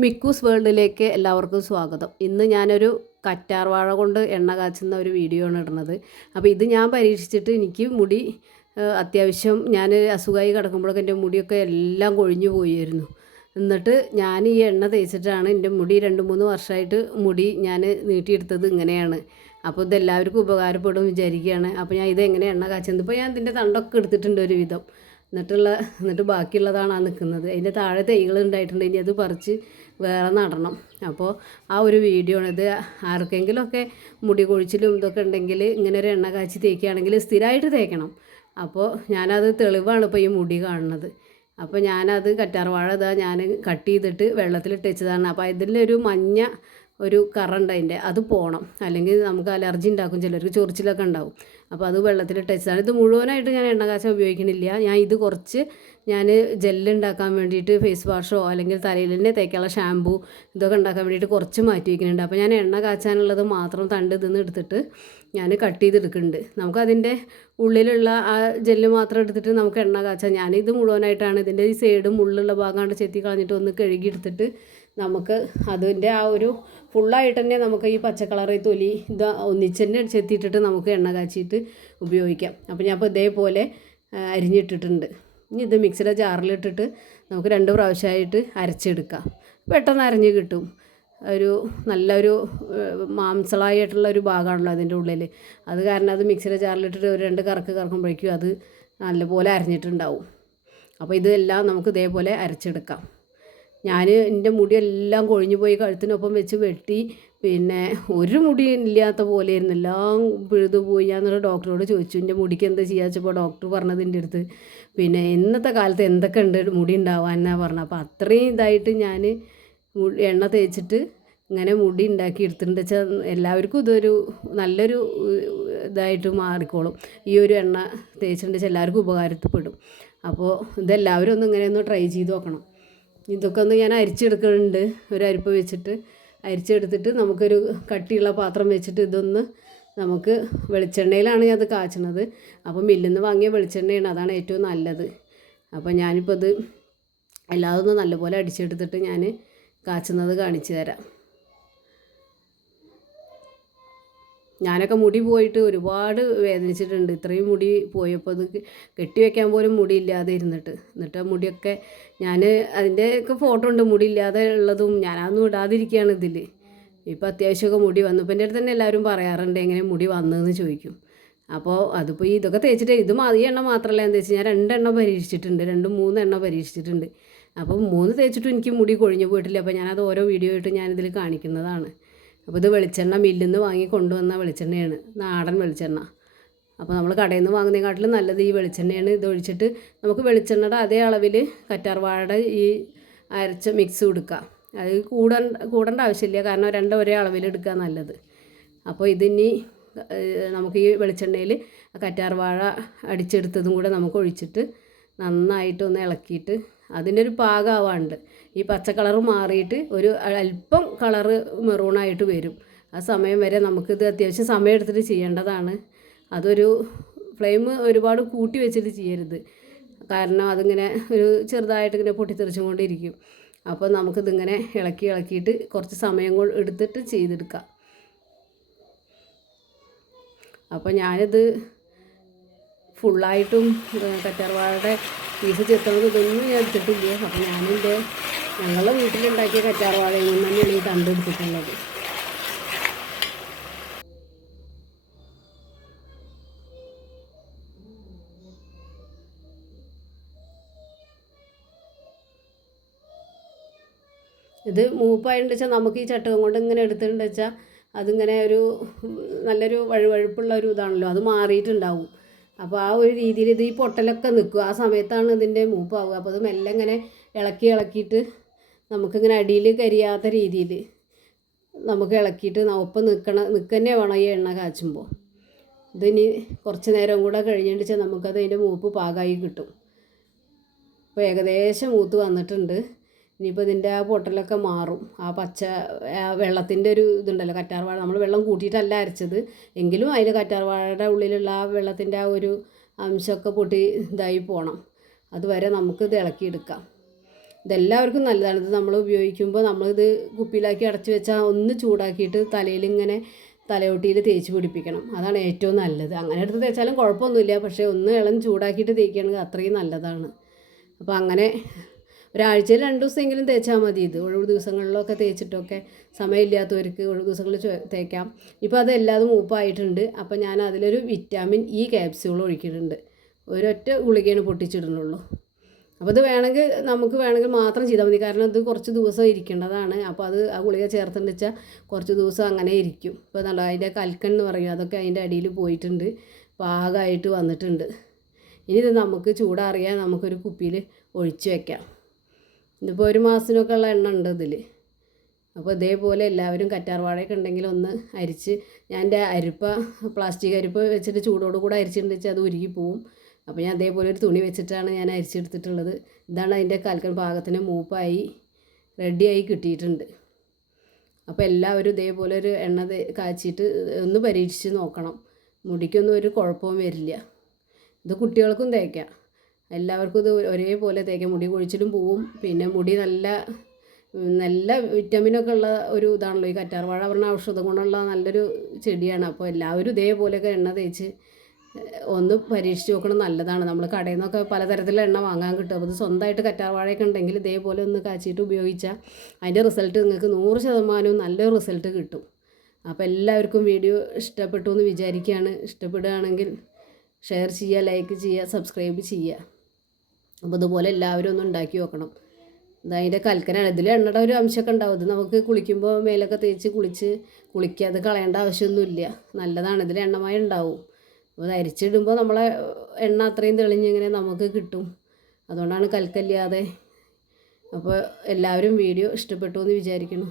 മിക്കൂസ് വേൾഡിലേക്ക് എല്ലാവർക്കും സ്വാഗതം. ഇന്ന് ഞാനൊരു കറ്റാർ വാഴ കൊണ്ട് എണ്ണ കാച്ചുന്ന ഒരു വീഡിയോ ആണ് ഇടുന്നത്. അപ്പോൾ ഇത് ഞാൻ പരീക്ഷിച്ചിട്ട് എനിക്ക് മുടി അത്യാവശ്യം ഞാൻ അസുഖമായി കിടക്കുമ്പോഴൊക്കെ എൻ്റെ മുടിയൊക്കെ എല്ലാം കൊഴിഞ്ഞു പോയിരുന്നു. എന്നിട്ട് ഞാൻ ഈ എണ്ണ തേച്ചിട്ടാണ് എൻ്റെ മുടി 2-3 വർഷമായിട്ട് മുടി ഞാൻ നീട്ടിയെടുത്തത് ഇങ്ങനെയാണ്. അപ്പോൾ ഇതെല്ലാവർക്കും ഉപകാരപ്പെടും വിചാരിക്കുകയാണ്. അപ്പോൾ ഞാൻ ഇതെങ്ങനെ എണ്ണ കാച്ചുന്നത്, ഇപ്പോൾ ഞാൻ ഇതിൻ്റെ തണ്ടൊക്കെ എടുത്തിട്ടുണ്ട് ഒരു വിധം. എന്നിട്ട് ബാക്കിയുള്ളതാണ് ആ നിൽക്കുന്നത്. അതിൻ്റെ താഴെ തൈകൾ ഉണ്ടായിട്ടുണ്ട്, ഇനി അത് പറിച്ച് വേറെ നടണം. അപ്പോൾ ആ ഒരു വീഡിയോ ആണ് ഇത്. ആർക്കെങ്കിലുമൊക്കെ മുടി കൊഴിച്ചിലും ഇതൊക്കെ ഉണ്ടെങ്കിൽ ഇങ്ങനെ ഒരു എണ്ണ കാച്ചി തേക്കുകയാണെങ്കിൽ സ്ഥിരമായിട്ട് തേക്കണം. അപ്പോൾ ഞാനത് തെളിവാണ് ഇപ്പോൾ ഈ മുടി കാണുന്നത്. അപ്പോൾ ഞാനത് കറ്റാർവാഴ ഞാൻ കട്ട് ചെയ്തിട്ട് വെള്ളത്തിലിട്ട് വെച്ചതാണ്. അപ്പോൾ ഇതിലൊരു മഞ്ഞ ഒരു കറണ്ട് അതിൻ്റെ അത് പോകണം, അല്ലെങ്കിൽ നമുക്ക് അലർജി ഉണ്ടാക്കും, ചിലർക്ക് ചൊറിച്ചിലൊക്കെ ഉണ്ടാവും. അപ്പോൾ അത് വെള്ളത്തിലിട്ട് വെച്ചതാണ്. ഇത് മുഴുവനായിട്ട് ഞാൻ എണ്ണ കാച്ച ഉപയോഗിക്കണില്ല. ഞാൻ ഇത് കുറച്ച് ജെല്ലുണ്ടാക്കാൻ വേണ്ടിയിട്ട് ഫേസ് വാഷോ അല്ലെങ്കിൽ തലയിൽ തന്നെ തേക്കാനുള്ള ഷാമ്പൂ ഇതൊക്കെ ഉണ്ടാക്കാൻ വേണ്ടിയിട്ട് കുറച്ച് മാറ്റി വയ്ക്കുന്നുണ്ട്. അപ്പോൾ ഞാൻ എണ്ണ കാച്ചാനുള്ളത് മാത്രം തണ്ട് ഇതിന്ന് എടുത്തിട്ട് ഞാൻ കട്ട് ചെയ്തെടുക്കുന്നുണ്ട്. നമുക്കതിൻ്റെ ഉള്ളിലുള്ള ആ ജെല്ല് മാത്രം എടുത്തിട്ട് നമുക്ക് എണ്ണ കാച്ചാം. ഞാനിത് മുഴുവനായിട്ടാണ് ഇതിൻ്റെ ഈ സൈഡും ഉള്ളിലുള്ള ഭാഗമായിട്ട് ചെത്തി കളഞ്ഞിട്ട് ഒന്ന് കഴുകി എടുത്തിട്ട് നമുക്ക് അതിൻ്റെ ആ ഒരു ഫുള്ളായിട്ട് തന്നെ നമുക്ക് ഈ പച്ചക്കളറ് തൊലി ഇത് ഒന്നിച്ച് തന്നെ ചെത്തിയിട്ടിട്ട് നമുക്ക് എണ്ണ കാച്ചിയിട്ട് ഉപയോഗിക്കാം. അപ്പോൾ ഞാൻ ഇപ്പോൾ ഇതേപോലെ അരിഞ്ഞിട്ടിട്ടുണ്ട്. ഇനി ഇത് മിക്സിയുടെ ജാറിലിട്ടിട്ട് നമുക്ക് 2 പ്രാവശ്യമായിട്ട് അരച്ചെടുക്കാം. പെട്ടെന്ന് അരഞ്ഞ് കിട്ടും. ഒരു നല്ലൊരു മാംസളായിട്ടുള്ള ഒരു ഭാഗമാണല്ലോ അതിൻ്റെ ഉള്ളിൽ. അത് കാരണം അത് മിക്സിയുടെ ജാറിലിട്ടിട്ട് ഒരു 2 കറക്ക് കറക്കുമ്പോഴേക്കും അത് നല്ലപോലെ അരഞ്ഞിട്ടുണ്ടാവും. അപ്പോൾ ഇതെല്ലാം നമുക്ക് ഇതേപോലെ അരച്ചെടുക്കാം. ഞാൻ എൻ്റെ മുടിയെല്ലാം കൊഴിഞ്ഞു പോയി കഴുത്തിനൊപ്പം വെച്ച് വെട്ടി, പിന്നെ ഒരു മുടി ഇല്ലാത്ത പോലെയായിരുന്നു, എല്ലാം പിഴുതു പോയി. ഞാനൊരു ഡോക്ടറോട് ചോദിച്ചു എൻ്റെ മുടിക്ക് എന്താ ചെയ്യുക വെച്ചപ്പോൾ ഡോക്ടർ പറഞ്ഞതിൻ്റെ അടുത്ത് പിന്നെ ഇന്നത്തെ കാലത്ത് എന്തൊക്കെ ഉണ്ട് മുടി ഉണ്ടാവാനാണ് പറഞ്ഞത്. അപ്പോൾ അത്രയും ഇതായിട്ട് ഞാൻ എണ്ണ തേച്ചിട്ട് ഇങ്ങനെ മുടി ഉണ്ടാക്കി എടുത്തിട്ടുണ്ട് വെച്ചാൽ എല്ലാവർക്കും ഇതൊരു നല്ലൊരു ഇതായിട്ട് മാറിക്കോളും. ഈ ഒരു എണ്ണ തേച്ചിട്ടുണ്ട് വെച്ചാൽ എല്ലാവർക്കും ഉപകാരപ്പെടും. അപ്പോൾ ഇതെല്ലാവരും ഇങ്ങനെയൊന്ന് ട്രൈ ചെയ്ത് നോക്കണം. ഇതൊക്കെ ഞാൻ അരിച്ചെടുക്കുന്നുണ്ട്. ഒരു അരിപ്പ വെച്ചിട്ട് അരിച്ചെടുത്തിട്ട് നമുക്കൊരു കട്ടിയുള്ള പാത്രം വെച്ചിട്ട് ഇതൊന്ന് നമുക്ക് വെളിച്ചെണ്ണയിലാണ് ഞാൻ അത് കാച്ചണത്. അപ്പോൾ മില്ലിൽ നിന്ന് വാങ്ങിയ വെളിച്ചെണ്ണയാണ്, അതാണ് ഏറ്റവും നല്ലത്. അപ്പോൾ ഞാനിപ്പോൾ ഇത് എല്ലാതൊന്നും നല്ലപോലെ അടിച്ചെടുത്തിട്ട് ഞാൻ കാച്ചുന്നത് കാണിച്ചു തരാം. ഞാനൊക്കെ മുടി പോയിട്ട് ഒരുപാട് വേദനിച്ചിട്ടുണ്ട്. ഇത്രയും മുടി പോയപ്പോൾ അത് കെട്ടിവെക്കാൻ പോലും മുടി ഇല്ലാതെ എന്നിട്ട് ആ മുടിയൊക്കെ ഞാൻ അതിൻ്റെയൊക്കെ ഫോട്ടോ ഉണ്ട് മുടി ഇല്ലാതെ ഉള്ളതും. ഞാനതൊന്നും ഇടാതിരിക്കുകയാണ് ഇതിൽ. ഇപ്പോൾ അത്യാവശ്യമൊക്കെ മുടി വന്നു. ഇപ്പം എൻ്റെ അടുത്ത് തന്നെ എല്ലാവരും പറയാറുണ്ട് എങ്ങനെ മുടി വന്നതെന്ന് ചോദിക്കും. അപ്പോൾ അതിപ്പോൾ ഇതൊക്കെ തേച്ചിട്ട് ഈ എണ്ണ മാത്രമല്ല ഞാൻ തേച്ച്, ഞാൻ 2 എണ്ണ പരീക്ഷിച്ചിട്ടുണ്ട്, 2-3 എണ്ണ പരീക്ഷിച്ചിട്ടുണ്ട്. അപ്പോൾ 3 തേച്ചിട്ടും എനിക്ക് മുടി കൊഴിഞ്ഞു പോയിട്ടില്ല. അപ്പോൾ ഞാനത് ഓരോ വീഡിയോ ആയിട്ട് ഞാനിതിൽ കാണിക്കുന്നതാണ്. അപ്പോൾ ഇത് വെളിച്ചെണ്ണ മില്ലിൽ നിന്ന് വാങ്ങി കൊണ്ടുവന്ന വെളിച്ചെണ്ണയാണ്, നാടൻ വെളിച്ചെണ്ണ. അപ്പോൾ നമ്മൾ കടയിൽ നിന്ന് വാങ്ങുന്നതിനെക്കാട്ടിലും നല്ലത് ഈ വെളിച്ചെണ്ണയാണ്. ഇത് ഒഴിച്ചിട്ട് നമുക്ക് വെളിച്ചെണ്ണയുടെ അതേ അളവിൽ കറ്റാർവാഴയുടെ ഈ അരച്ച മിക്സ് കൊടുക്കുക. അത് കൂടേണ്ട ആവശ്യമില്ല, കാരണം 2 ഒരേ അളവിൽ എടുക്കുക നല്ലത്. അപ്പോൾ ഇതിനി നമുക്ക് ഈ വെളിച്ചെണ്ണയിൽ കറ്റാർവാഴ അടിച്ചെടുത്തതും കൂടെ നമുക്ക് ഒഴിച്ചിട്ട് നന്നായിട്ടൊന്ന് ഇളക്കിയിട്ട് അതിൻ്റെ ഒരു പാകമാവാണ്ട് ഈ പച്ച കളറ് മാറിയിട്ട് ഒരു അല്പം കളറ് മെറൂണായിട്ട് വരും. ആ സമയം വരെ നമുക്കിത് അത്യാവശ്യം സമയം എടുത്തിട്ട് ചെയ്യേണ്ടതാണ്. അതൊരു ഫ്ലെയിം ഒരുപാട് കൂട്ടി വെച്ചിട്ട് ചെയ്യരുത്, കാരണം അതിങ്ങനെ ഒരു ചെറുതായിട്ട് ഇങ്ങനെ പൊട്ടിത്തെറിച്ചും കൊണ്ടിരിക്കും. അപ്പോൾ നമുക്കിതിങ്ങനെ ഇളക്കിയിട്ട് കുറച്ച് സമയം എടുത്തിട്ട് ചെയ്തെടുക്കാം. അപ്പോൾ ഞാനിത് ഫുള്ളായിട്ടും കറ്റാർവാഴയുടെ പീസ് ചെത്തുന്നത് ഇതൊന്നും ഞാൻ എടുത്തിട്ടില്ല. അപ്പോൾ ഞങ്ങളുടെ വീട്ടിലുണ്ടാക്കിയ കറ്റാർവാഴയിൽ നിന്ന് തന്നെയാണ് ഈ തണ്ട് എടുത്തിട്ടുള്ളത്. ഇത് മൂപ്പായിട്ട് വെച്ചാൽ നമുക്ക് ഈ ചട്ടകം കൊണ്ട് ഇങ്ങനെ എടുത്തിട്ടുണ്ട് വെച്ചാൽ അതിങ്ങനെ ഒരു നല്ലൊരു വഴുവഴുപ്പുള്ള ഒരു ഇതാണല്ലോ, അത് മാറിയിട്ടുണ്ടാവും. അപ്പോൾ ആ ഒരു രീതിയിൽ ഇത് ഈ പൊട്ടലൊക്കെ നിൽക്കും. ആ സമയത്താണ് ഇതിൻ്റെ മൂപ്പാവുക. അപ്പോൾ അത് മെല്ലെ ഇങ്ങനെ ഇളക്കിയിട്ട് നമുക്കിങ്ങനെ അടിയിൽ കരിയാത്ത രീതിയിൽ നമുക്ക് ഇളക്കിയിട്ട് ഒപ്പം നിൽക്കന്നെ വേണം ഈ എണ്ണ കാച്ചുമ്പോൾ. ഇതിനി കുറച്ച് നേരം കൂടെ കഴിഞ്ഞിട്ട് വെച്ചാൽ നമുക്കത് അതിൻ്റെ മൂപ്പ് പാകമായി കിട്ടും. ഇപ്പോൾ ഏകദേശം മൂത്ത് വന്നിട്ടുണ്ട്. ഇനിയിപ്പോൾ ഇതിൻ്റെ ആ പൊട്ടലൊക്കെ മാറും. ആ പച്ച വെള്ളത്തിൻ്റെ ഒരു ഇതുണ്ടല്ലോ, കറ്റാർവാഴ നമ്മൾ വെള്ളം കൂട്ടിയിട്ടല്ല അരച്ചത്, എങ്കിലും അതിൽ കറ്റാർവാഴയുടെ ഉള്ളിലുള്ള ആ വെള്ളത്തിൻ്റെ ആ ഒരു അംശമൊക്കെ പൊട്ടി ഇതായി പോകണം. അതുവരെ നമുക്കിത് ഇളക്കിയെടുക്കാം. ഇതെല്ലാവർക്കും നല്ലതാണ്. ഇത് നമ്മൾ ഉപയോഗിക്കുമ്പോൾ നമ്മളിത് കുപ്പിയിലാക്കി അടച്ച് വെച്ചാൽ ഒന്ന് ചൂടാക്കിയിട്ട് തലയിലിങ്ങനെ തലയോട്ടിയിൽ തേച്ച് പിടിപ്പിക്കണം. അതാണ് ഏറ്റവും നല്ലത്. അങ്ങനെ എടുത്ത് തേച്ചാലും കുഴപ്പമൊന്നുമില്ല, പക്ഷേ ഒന്ന് ഇളം ചൂടാക്കിയിട്ട് തേക്കുകയാണെങ്കിൽ അത്രയും നല്ലതാണ്. അപ്പോൾ അങ്ങനെ ഒരാഴ്ചയിൽ 2 ദിവസമെങ്കിലും തേച്ചാൽ മതി. ഇത് ഒഴിവ് ദിവസങ്ങളിലൊക്കെ തേച്ചിട്ടൊക്കെ സമയമില്ലാത്തവർക്ക് ഒഴിവ് ദിവസങ്ങളിൽ തേക്കാം. ഇപ്പോൾ അതെല്ലാതും മൂപ്പായിട്ടുണ്ട്. അപ്പോൾ ഞാൻ അതിലൊരു വിറ്റാമിൻ ഇ ക്യാപ്സ്യൂൾ ഒഴിക്കുന്നുണ്ട്. ഒരൊറ്റ ഗുളികയാണ് പൊട്ടിച്ചിടുന്നുള്ളൂ. അപ്പോൾ ഇത് നമുക്ക് വേണമെങ്കിൽ മാത്രം ചെയ്താൽ മതി. കാരണം ഇത് കുറച്ച് ദിവസം ഇരിക്കേണ്ടതാണ്. അപ്പോൾ ആ ഗുളിക ചേർത്തുണ്ട് വെച്ചാൽ കുറച്ച് ദിവസം അങ്ങനെ ഇരിക്കും. ഇപ്പോൾ നല്ല അതിൻ്റെ കൽക്കൻ എന്ന് പറയും, അതൊക്കെ അതിൻ്റെ അടിയിൽ പോയിട്ടുണ്ട്, പാകമായിട്ട് വന്നിട്ടുണ്ട്. ഇനി ഇത് നമുക്ക് ചൂടാറിയാൽ നമുക്കൊരു കുപ്പിയിൽ ഒഴിച്ച് വെക്കാം. ഇതിപ്പോൾ 1 മാസത്തിനൊക്കെ ഉള്ള എണ്ണ ഉണ്ട് ഇതിൽ. അപ്പോൾ ഇതേപോലെ എല്ലാവരും കറ്റാർവാഴയൊക്കെ ഉണ്ടെങ്കിൽ ഒന്ന് അരിച്ച്, ഞാൻ എൻ്റെ പ്ലാസ്റ്റിക് അരിപ്പ വെച്ചിട്ട് ചൂടോട് കൂടെ അരിച്ചിട്ടുണ്ട് വെച്ചാൽ അത് ഉരുകി പോവും. അപ്പോൾ ഞാൻ അതേപോലെ ഒരു തുണി വെച്ചിട്ടാണ് ഞാൻ അരിച്ചെടുത്തിട്ടുള്ളത്. ഇതാണ് അതിൻ്റെ കൽക്കൻ പാകത്തിന് മൂപ്പായി റെഡിയായി കിട്ടിയിട്ടുണ്ട്. അപ്പോൾ എല്ലാവരും ഇതേപോലെ ഒരു എണ്ണ കാച്ചിട്ട് ഒന്ന് പരീക്ഷിച്ച് നോക്കണം. മുടിക്കൊന്നും ഒരു കുഴപ്പവും വരില്ല. ഇത് കുട്ടികൾക്കും തേക്കാം, എല്ലാവർക്കും ഇത് ഒരേപോലെ തേക്കാം. മുടി കൊഴിച്ചിലും പോവും. പിന്നെ മുടി നല്ല വിറ്റാമിനൊക്കെ ഉള്ള ഒരു ഇതാണല്ലോ ഈ കറ്റാർവാഴ. പറഞ്ഞ ഔഷധം കൊണ്ടുള്ള നല്ലൊരു ചെടിയാണ്. അപ്പോൾ എല്ലാവരും ഇതേപോലെയൊക്കെ എണ്ണ തേച്ച് ഒന്ന് പരീക്ഷിച്ച് നോക്കണം, നല്ലതാണ്. നമ്മൾ കടയിൽ നിന്നൊക്കെ പലതരത്തിലുള്ള എണ്ണ വാങ്ങാൻ കിട്ടും. അപ്പോൾ ഇത് സ്വന്തമായിട്ട് കറ്റാർവാഴയൊക്കെ ഉണ്ടെങ്കിൽ ഇതേപോലെ ഒന്ന് കാച്ചിട്ട് ഉപയോഗിച്ചാൽ അതിൻ്റെ റിസൾട്ട് നിങ്ങൾക്ക് 100% നല്ലൊരു റിസൾട്ട് കിട്ടും. അപ്പോൾ എല്ലാവർക്കും വീഡിയോ ഇഷ്ടപ്പെട്ടു എന്ന് വിചാരിക്കുകയാണ്. ഇഷ്ടപ്പെടുകയാണെങ്കിൽ ഷെയർ ചെയ്യുക, ലൈക്ക് ചെയ്യുക, സബ്സ്ക്രൈബ് ചെയ്യുക. അപ്പോൾ ഇതുപോലെ എല്ലാവരും ഒന്ന് ഉണ്ടാക്കി നോക്കണം. അതിൻ്റെ കൽക്കനാണ്. ഇതിൽ എണ്ണയുടെ ഒരു അംശമൊക്കെ ഉണ്ടാവും. ഇത് നമുക്ക് കുളിക്കുമ്പോൾ മേലൊക്കെ തേച്ച് കുളിക്കാതെ കളയേണ്ട ആവശ്യമൊന്നുമില്ല. നല്ലതാണ്. ഇതിൽ എണ്ണമയം ഉണ്ടാവും. അപ്പോൾ അത് അരിച്ചിടുമ്പോൾ നമ്മളെ എണ്ണ അത്രയും തെളിഞ്ഞിങ്ങനെ നമുക്ക് കിട്ടും. അതുകൊണ്ടാണ് കൽക്കല്ലാതെ. അപ്പോൾ എല്ലാവരും വീഡിയോ ഇഷ്ടപ്പെട്ടു എന്ന് വിചാരിക്കുന്നു.